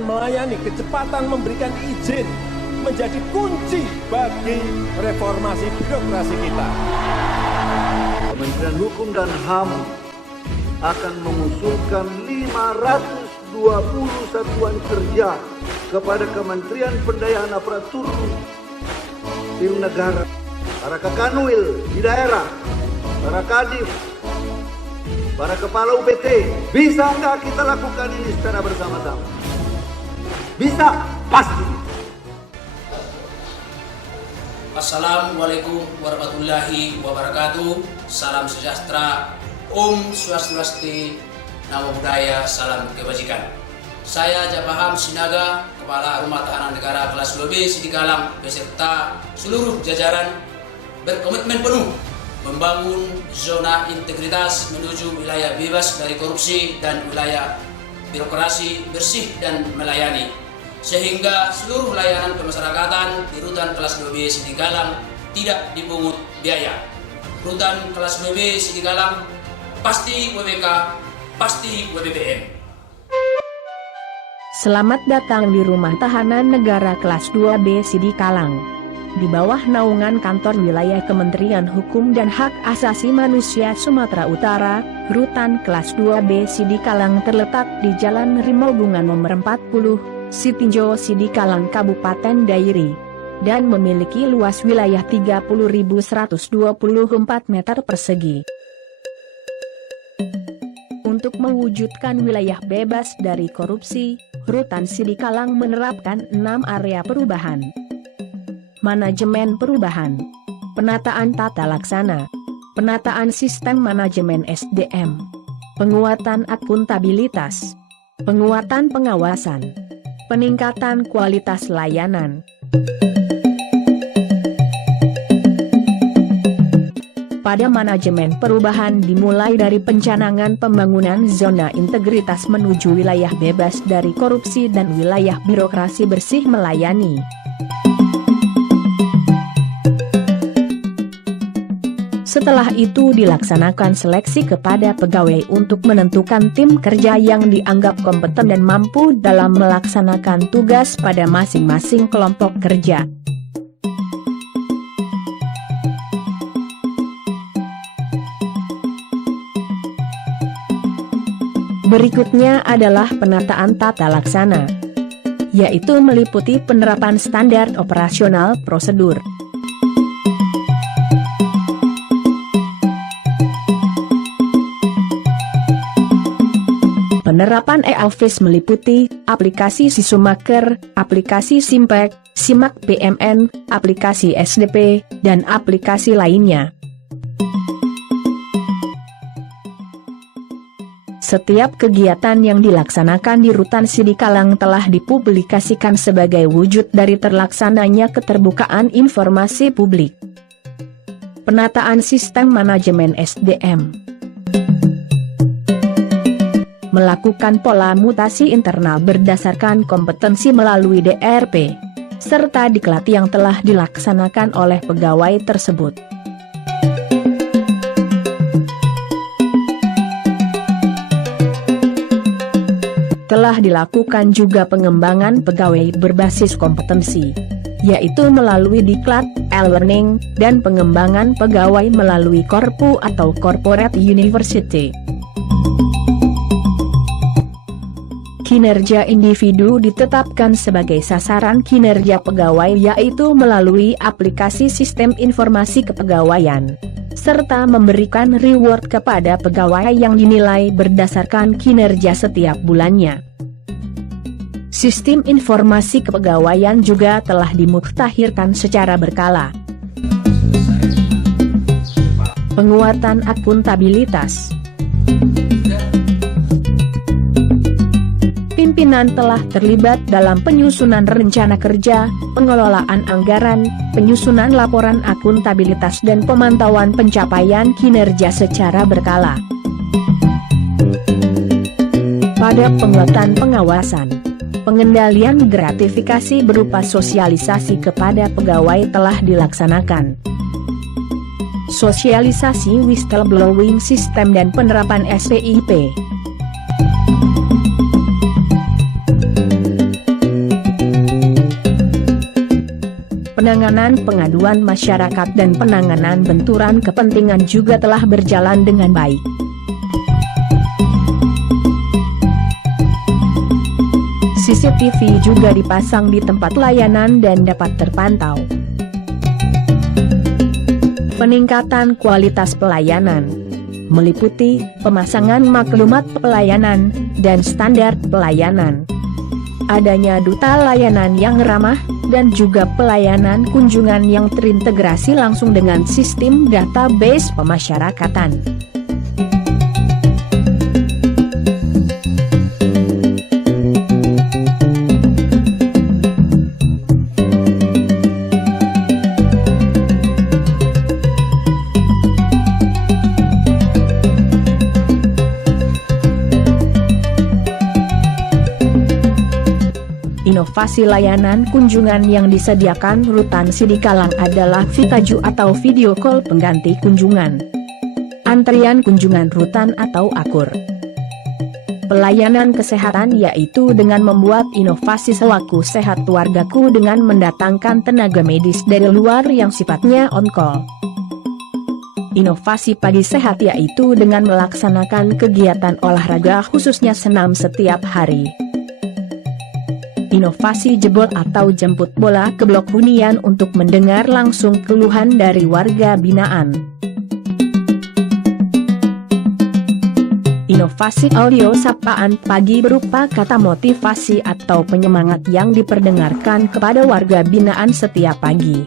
kecepatan melayani, kecepatan memberikan izin menjadi kunci bagi reformasi birokrasi kita. Kementerian Hukum dan HAM akan mengusulkan 520 satuan kerja kepada Kementerian Pendayaan Aparatur Sipil Negara, para Kakanwil di daerah, para Kadif, para kepala UPT. Bisa nggak kita lakukan ini secara bersama-sama? Bisa, pasti. Assalamualaikum warahmatullahi wabarakatuh. Salam sejahtera, Om Swastiastu, Namo Buddhaya, salam kebajikan. Saya Japaham Sinaga, Kepala Rumah Tahanan Negara kelas 2B Sidikalang beserta seluruh jajaran berkomitmen penuh membangun zona integritas menuju wilayah bebas dari korupsi dan wilayah birokrasi bersih dan melayani, sehingga seluruh layanan kemasyarakatan di Rutan kelas 2B Sidikalang tidak dipungut biaya. Rutan kelas 2B Sidikalang pasti WBK, pasti WBBM. Selamat datang di Rumah Tahanan Negara kelas 2B Sidikalang. Di bawah naungan Kantor Wilayah Kementerian Hukum dan Hak Asasi Manusia Sumatera Utara, Rutan kelas 2B Sidikalang terletak di Jalan Rimau-Bunga nomor 40, Sitinjo Sidikalang Kabupaten Dairi, dan memiliki luas wilayah 30.124 meter persegi. Untuk mewujudkan wilayah bebas dari korupsi, Rutan Sidikalang menerapkan 6 area perubahan. Manajemen perubahan, penataan tata laksana, penataan sistem manajemen SDM, penguatan akuntabilitas, penguatan pengawasan, peningkatan kualitas layanan. Pada manajemen perubahan dimulai dari pencanangan pembangunan zona integritas menuju wilayah bebas dari korupsi dan wilayah birokrasi bersih melayani. Setelah itu dilaksanakan seleksi kepada pegawai untuk menentukan tim kerja yang dianggap kompeten dan mampu dalam melaksanakan tugas pada masing-masing kelompok kerja. Berikutnya adalah penataan tata laksana, yaitu meliputi penerapan standar operasional prosedur. Penerapan e-Office meliputi aplikasi Sisumaker, aplikasi Simpek, Simak PMN, aplikasi SDP, dan aplikasi lainnya. Setiap kegiatan yang dilaksanakan di Rutan Sidikalang telah dipublikasikan sebagai wujud dari terlaksananya keterbukaan informasi publik. Penataan sistem manajemen SDM, melakukan pola mutasi internal berdasarkan kompetensi melalui DRP, serta diklat yang telah dilaksanakan oleh pegawai tersebut. Telah dilakukan juga pengembangan pegawai berbasis kompetensi, yaitu melalui diklat, e-learning, dan pengembangan pegawai melalui Korpu atau Corporate University. Kinerja individu ditetapkan sebagai sasaran kinerja pegawai yaitu melalui aplikasi sistem informasi kepegawaian, serta memberikan reward kepada pegawai yang dinilai berdasarkan kinerja setiap bulannya. Sistem informasi kepegawaian juga telah dimuktahirkan secara berkala. Penguatan akuntabilitas. Pimpinan telah terlibat dalam penyusunan rencana kerja, pengelolaan anggaran, penyusunan laporan akuntabilitas dan pemantauan pencapaian kinerja secara berkala. Pada penguatan pengawasan, pengendalian gratifikasi berupa sosialisasi kepada pegawai telah dilaksanakan. Sosialisasi whistleblowing system dan penerapan SPIP. Penanganan pengaduan masyarakat dan penanganan benturan kepentingan juga telah berjalan dengan baik. CCTV juga dipasang di tempat layanan dan dapat terpantau. Peningkatan kualitas pelayanan meliputi pemasangan maklumat pelayanan dan standar pelayanan. Adanya duta layanan yang ramah dan juga pelayanan kunjungan yang terintegrasi langsung dengan sistem database pemasyarakatan. Inovasi layanan kunjungan yang disediakan Rutan Sidikalang adalah Vikaju atau video call pengganti kunjungan. Antrian kunjungan rutan atau akur. Pelayanan kesehatan yaitu dengan membuat inovasi selaku sehat wargaku dengan mendatangkan tenaga medis dari luar yang sifatnya on call. Inovasi pagi sehat yaitu dengan melaksanakan kegiatan olahraga khususnya senam setiap hari. Inovasi jebol atau jemput bola ke blok hunian untuk mendengar langsung keluhan dari warga binaan. Inovasi audio sapaan pagi berupa kata motivasi atau penyemangat yang diperdengarkan kepada warga binaan setiap pagi.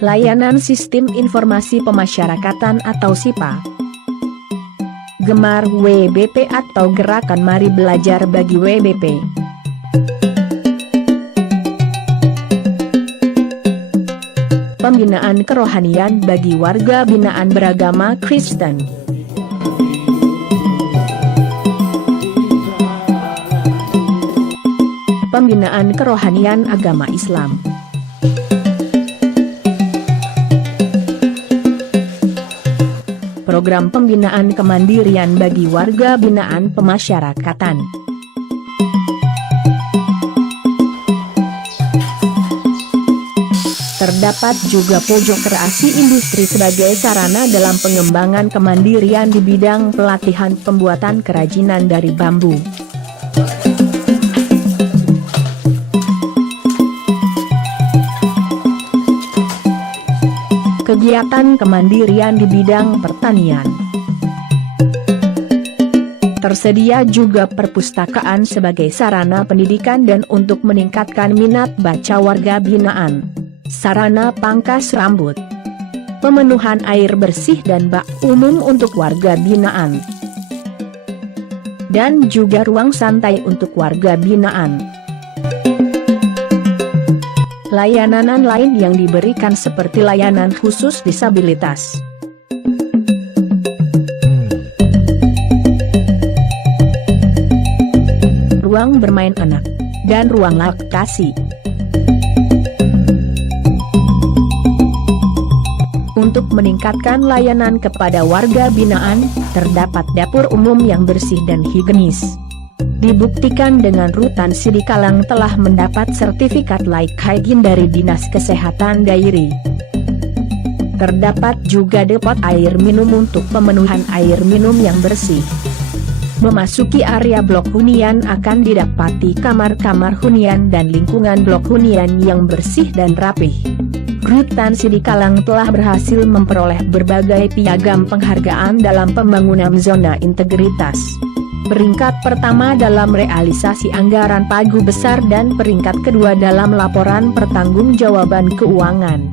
Layanan Sistem Informasi Pemasyarakatan atau SIPA. Gemar WBP atau Gerakan Mari Belajar bagi WBP. Pembinaan kerohanian bagi warga binaan beragama Kristen. Pembinaan kerohanian agama Islam. Program pembinaan kemandirian bagi warga binaan pemasyarakatan. Terdapat juga pojok kreasi industri sebagai sarana dalam pengembangan kemandirian di bidang pelatihan pembuatan kerajinan dari bambu. Kegiatan kemandirian di bidang pertanian. Tersedia juga perpustakaan sebagai sarana pendidikan dan untuk meningkatkan minat baca warga binaan. Sarana pangkas rambut, pemenuhan air bersih dan bak umum untuk warga binaan, dan juga ruang santai untuk warga binaan. Layanan lain yang diberikan seperti layanan khusus disabilitas, ruang bermain anak, dan ruang laktasi. Untuk meningkatkan layanan kepada warga binaan, terdapat dapur umum yang bersih dan higienis. Dibuktikan dengan Rutan Sidikalang telah mendapat sertifikat layak hygiene dari Dinas Kesehatan Dairi. Terdapat juga depot air minum untuk pemenuhan air minum yang bersih. Memasuki area blok hunian akan didapati kamar-kamar hunian dan lingkungan blok hunian yang bersih dan rapih. Rutan Sidikalang telah berhasil memperoleh berbagai piagam penghargaan dalam pembangunan zona integritas. Peringkat pertama dalam realisasi anggaran pagu besar dan peringkat kedua dalam laporan pertanggungjawaban keuangan.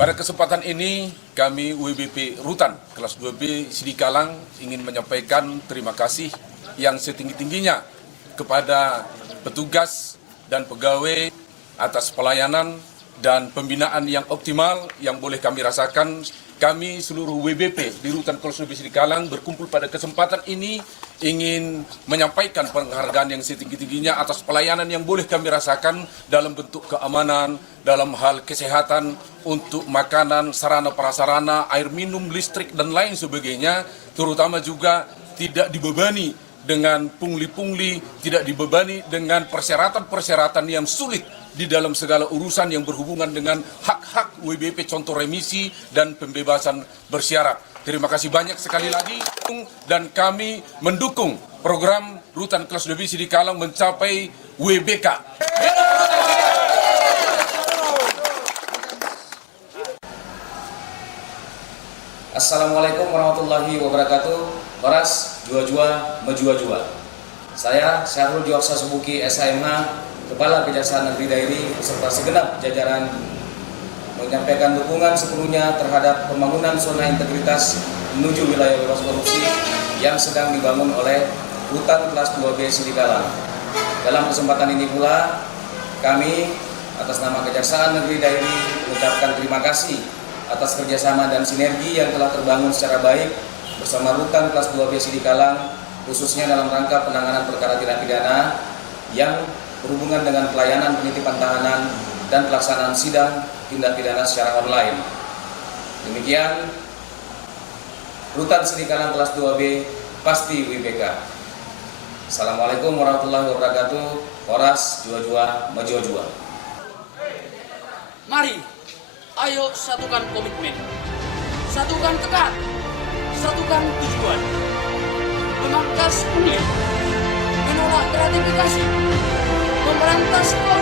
Pada kesempatan ini, kami WBP Rutan kelas 2B Sidikalang ingin menyampaikan terima kasih yang setinggi-tingginya kepada petugas dan pegawai atas pelayanan dan pembinaan yang optimal yang boleh kami rasakan. Kami seluruh WBP di Rutan kelas 2B Sidikalang berkumpul pada kesempatan ini ingin menyampaikan penghargaan yang setinggi-tingginya atas pelayanan yang boleh kami rasakan dalam bentuk keamanan, dalam hal kesehatan, untuk makanan, sarana prasarana, air minum, listrik, dan lain sebagainya, terutama juga tidak dibebani dengan pungli-pungli, tidak dibebani dengan persyaratan-persyaratan yang sulit di dalam segala urusan yang berhubungan dengan hak-hak WBP, contoh remisi dan pembebasan bersyarat. Terima kasih banyak sekali lagi, dan kami mendukung program Rutan Kelas 2B Sidikalang mencapai WBK. Assalamualaikum warahmatullahi wabarakatuh. Horas jua-jua mejua-jua. Saya Syahrul Joksa Subuki SHMH, Kepala Kejaksaan Negeri Dairi beserta segenap jajaran menyampaikan dukungan sepenuhnya terhadap pembangunan zona integritas menuju wilayah bebas korupsi yang sedang dibangun oleh Rutan Kelas 2B Sidikalang. Dalam kesempatan ini pula kami atas nama Kejaksaan Negeri Dairi mengucapkan terima kasih atas kerjasama dan sinergi yang telah terbangun secara baik bersama Rutan Kelas 2B Sidikalang, khususnya dalam rangka penanganan perkara tindak pidana yang berhubungan dengan pelayanan penitipan tahanan dan pelaksanaan sidang tindak pidana secara online. Demikian, Rutan Sidikalang Kelas 2B pasti WBK. Assalamualaikum warahmatullahi wabarakatuh. Horas jua-jua mejua-jua. Mari, ayo satukan komitmen, satukan tekad, satukan tujuan, memangkas pungli, menolak gratifikasi, memberantas korupsi.